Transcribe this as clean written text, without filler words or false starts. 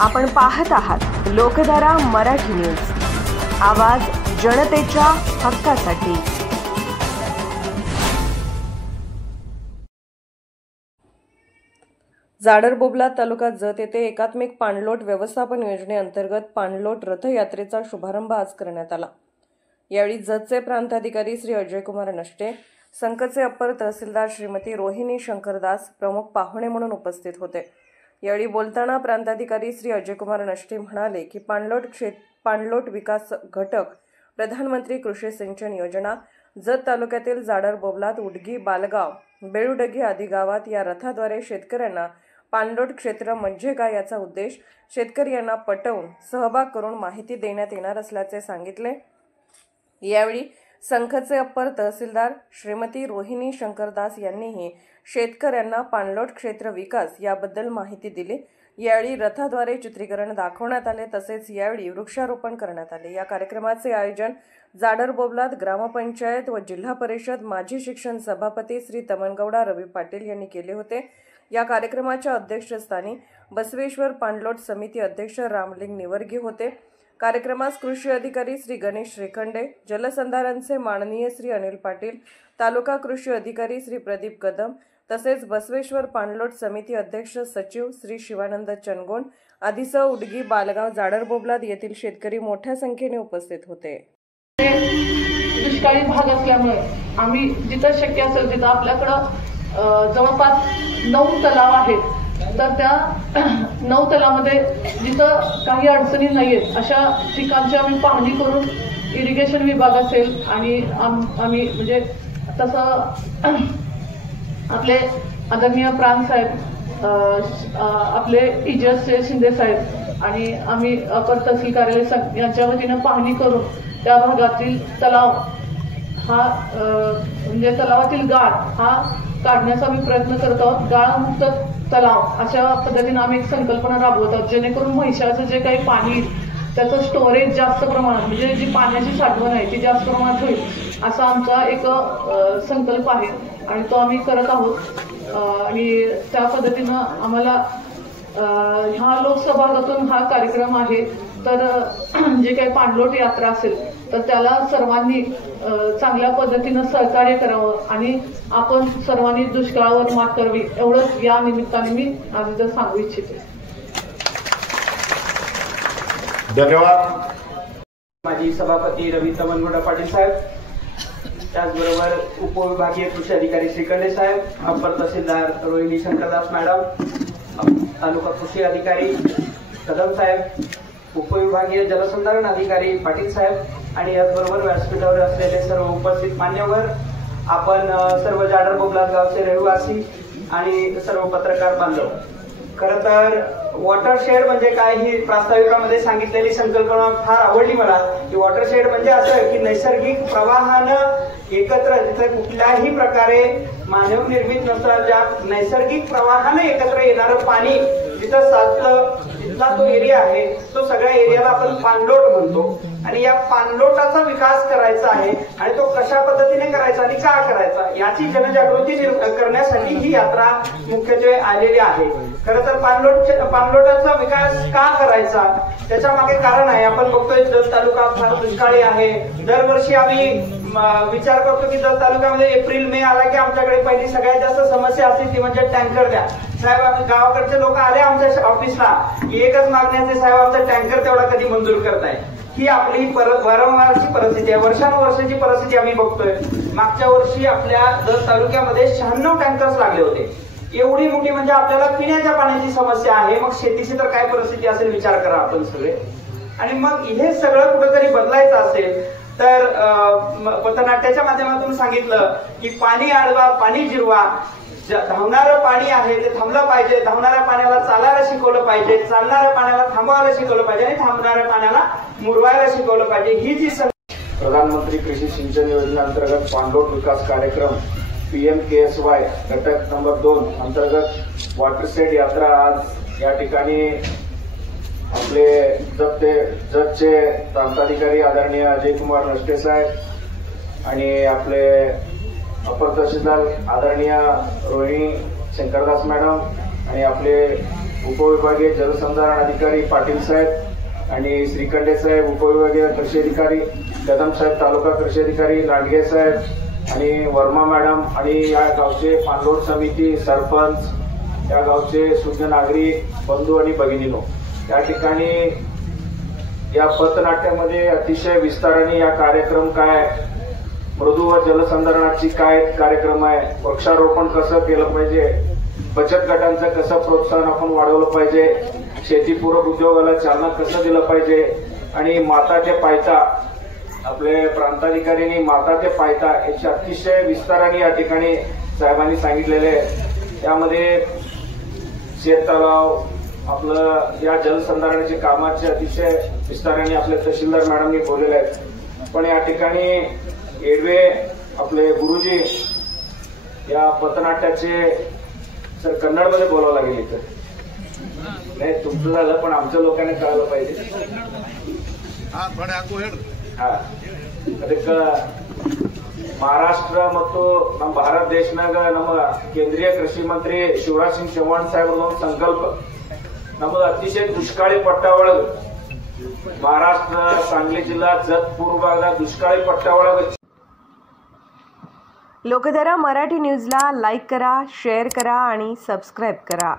आपण पाहत आहात लोकधारा मराठी न्यूज, आवाज जनतेच्या हक्कासाठी। जाडर-बोबलाद तालुका जत येथे एकात्मिक पाणलोट व्यवस्थापन योजनेअंतर्गत पाणलोट रथयात्रेचा शुभारंभ आज करण्यात आला। यावेळी जतचे प्रांताधिकारी श्री अजयकुमार नष्टे, संकचे अप्पर तहसीलदार श्रीमती रोहिणी शंकरदास प्रमुख पाहुणे म्हणून उपस्थित होते। यावेळी बोलताना प्रांताधिकारी श्री अजयकुमार नष्टे म्हणाले की पाणलोट विकास घटक प्रधानमंत्री कृषी सिंचन योजना जत तालुक्यातील जाडर-बोबलाद, उडगी, बालगाव, बेळुडगी आदी गावात या रथाद्वारे शेतकऱ्यांना पाणलोट क्षेत्र म्हणजे काय याचा उद्देश शेतकऱ्यांना पटवून सहभाग करून माहिती देण्यात येणार असल्याचे सांगितले। यावेळी संखचे अप्पर तहसीलदार श्रीमती रोहिणी शंकरदास यांनीही शेतकऱ्यांना पाणलोट क्षेत्र विकास याबद्दल माहिती दिली। यावेळी रथाद्वारे चित्रीकरण दाखवण्यात आले, तसेच यावेळी वृक्षारोपण करण्यात आले। या कार्यक्रमाचे आयोजन जाडर-बोबलाद ग्रामपंचायत व जिल्हा परिषद माजी शिक्षण सभापती श्री तमनगौडा रवी पाटील यांनी केले होते। या कार्यक्रमाच्या अध्यक्षस्थानी बसवेश्वर पाणलोट समिती अध्यक्ष रामलिंग निवर्गी होते। कार्यक्रमास कृषी अधिकारी श्री गणेश श्रीखंडे, जलसंधारणचे माननीय श्री अनिल पाटील, तालुका कृषी अधिकारी श्री प्रदीप कदम, तसेच बसवेश्वर पाणलोट समिती अध्यक्ष सचिव श्री शिवानंद चनगोण आदीसह उडगी, बालगाव, जाडर-बोबलाद येथील शेतकरी मोठ्या संख्येने उपस्थित होते। दुष्काळी भाग असल्यामुळे आम्ही जिथं शक्य असेल तिथं आपल्याकडं जवळपास 9 तलाव आहेत, तर त्या 9 तलावामध्ये जिथं काही अडचणी नाहीयेत अशा ठिकाणची आम्ही पाहणी करून इरिगेशन विभाग असेल आणि आम्ही म्हणजे तसं आपले आदरणीय प्रांत साहेब, आपले इजसचे शिंदे साहेब आणि आम्ही अपर तहसील कार्यालय यांच्या वतीनं पाहणी करून त्या भागातील तलाव हा म्हणजे तलावातील गाळ हा काढण्याचा आम्ही प्रयत्न करत आहोत। गाळमुक्त तलाव अशा पद्धतीने आम्ही एक संकल्पना राबवत आहोत, जेणेकरून म्हैसाचं जे काही पाणी त्याचं स्टोरेज जास्त प्रमाणात म्हणजे जी पाण्याची साठवण आहे ती जास्त प्रमाणात होईल असा आमचा एक संकल्प आहे आणि तो आम्ही करत आहोत। आणि त्या पद्धतीनं आम्हाला ह्या लोकसभागातून हा कार्यक्रम आहे, तर जे काही पाणलोट यात्रा असेल तर त्याला सर्वांनी चांगल्या पद्धतीनं सहकार्य करावं आणि आपण सर्वांनी दुष्काळावर मात करावी एवढंच या निमित्ताने मी आज इथं सांगू इच्छिते। धन्यवाद। माजी सभापती रवी तमनगौडा पाटील साहेब, त्याचबरोबर उपविभागीय कृषी अधिकारी श्रीखंडे साहेब, अप्पर तहसीलदार रोहिणी शंकरदास मॅडम, तालुका कृषी अधिकारी कदम साहेब, उपविभागीय जलसंधारण अधिकारी पाटील साहेब आणि याचबरोबर व्यासपीठावर असलेले सर्व उपस्थित मान्यवर, आपण सर्व जाडर-बोबलाद गावचे रहिवासी आणि सर्व पत्रकार बांधव, खरं तर वॉटरशेड म्हणजे काय ही प्रास्ताविकामध्ये सांगितलेली संकल्पना फार आवडली मला। की वॉटरशेड म्हणजे असं की नैसर्गिक प्रवाहानं एकत्र जिथे कुठल्याही प्रकारे मानव निर्मित नसतं, ज्या नैसर्गिक प्रवाहानं एकत्र येणारं पाणी जिथं साचलं तिथला तो एरिया आहे, तो सगळ्या एरियाला आपण पाणलोट म्हणतो आणि या पाणलोटाचा विकास करायचा आहे आणि तो कशा पद्धतीने करायचा आणि का करायचा याची जनजागृती करण्यासाठी ही यात्रा मुख्यत्वे आलेली आहे। खरं तर पाणलोटाचा विकास का करायचा त्याच्या मागे कारण आहे। आपण बघतोय जत तालुका फार दुष्काळी आहे। दरवर्षी आम्ही विचार करतो की जत तालुक्यामध्ये एप्रिल मे आला की आमच्याकडे पहिली सगळ्यात जास्त समस्या असते ती म्हणजे टँकर द्या। साहेब, गावाकडचे लोक आले आमच्या ऑफिसला एकच मागण्याचे, साहेब आमचा टँकर तेवढा कधी मंजूर करताय। ही आपली वारंवारची परिस्थिती आहे, वर्षानुवर्षाची परिस्थिती आम्ही बघतोय। मागच्या वर्षी आपल्या जत तालुक्यामध्ये 96 टँकर्स लागले होते। एवढी मोठी म्हणजे आपल्याला पिण्याच्या पाण्याची समस्या आहे, मग शेतीची तर काय परिस्थिती असेल विचार करा आपण सगळे। आणि मग हे सगळं कुठेतरी बदलायचं असेल तर पथनाट्याच्या माध्यमातून सांगितलं की पाणी अडवा, पाणी जिरवा। धावणारं पाणी आहे ते थांबलं पाहिजे, धावणाऱ्या पाण्याला चालायला शिकवलं पाहिजे, चालणाऱ्या पाण्याला थांबवायला शिकवलं पाहिजे आणि थांबणाऱ्या पाण्याला मुरवायला शिकवलं पाहिजे। ही जी प्रधानमंत्री कृषी सिंचन योजनेअंतर्गत पाणलोट विकास कार्यक्रम PMKSY घटक नंबर 2 अंतर्गत वॉटरशेड यात्रा आज या ठिकाणी आपले जतचे प्रांताधिकारी आदरणीय अजयकुमार नष्टे साहेब आणि आपले अपर तहसीलदार आदरणीय रोहिणी शंकरदास मॅडम आणि आपले उपविभागीय जलसंधारण अधिकारी पाटील साहेब आणि श्रीखंडे साहेब उपविभागीय कृषी अधिकारी, कदम साहेब तालुका कृषी अधिकारी, लांडगे साहेब आणि वर्मा मॅडम आणि या गावचे पाणलोट समिती सरपंच, या गावचे सुज्ञ नागरिक बंधू आणि भगिनीनो, या ठिकाणी या पथनाट्यामध्ये अतिशय विस्ताराने या कार्यक्रम काय, मृदू व जलसंधारणाची काय कार्यक्रम आहे, वृक्षारोपण कसं केलं पाहिजे, बचत गटांचं कसं प्रोत्साहन आपण वाढवलं पाहिजे, शेतीपूरक उद्योगाला चालना कसं दिलं पाहिजे आणि माता ते पायता, आपले प्रांताधिकाऱ्यांनी माता ते पायता याची अतिशय विस्ताराने या ठिकाणी साहेबांनी सांगितलेले. यामध्ये शेततलाव आपलं या जलसंधारणाच्या कामाचे अतिशय विस्ताराने आपले तहसीलदार मॅडमनी बोललेले आहेत. पण या ठिकाणी येडवे आपले गुरुजी या पथनाट्याचे सर कन्नडमध्ये बोलावं लागेल इथं. नाही तुमचं झालं पण आमच्या लोकांनी कळायला पाहिजे. हा ಅದಕ್ಕೆ ಮಹಾರಾಷ್ಟ್ರ ಮತ್ತು ನಮ್ಮ ಭಾರತ ದೇಶನಾಗ ನಮ್ಮ ಕೇಂದ್ರೀಯ ಕೃಷಿ ಮಂತ್ರಿ ಶಿವರಾಜ್ ಸಿಂಗ್ ಚೌಹಾಣ್ ಸಾಹೇಬ್ರ ಒಂದು ಸಂಕಲ್ಪ ನಮ್ಮದು ಅತಿಶಯ दुष्काळी पट्टा ಒಳಗ महाराष्ट्र सांगली जिल्हा जत पूर्व भागात दुष्काळी पट्टा ಒಳಗ. लोकधारा मराठी न्यूजला लाईक करा, शेअर करा आणि सबस्क्राईब करा.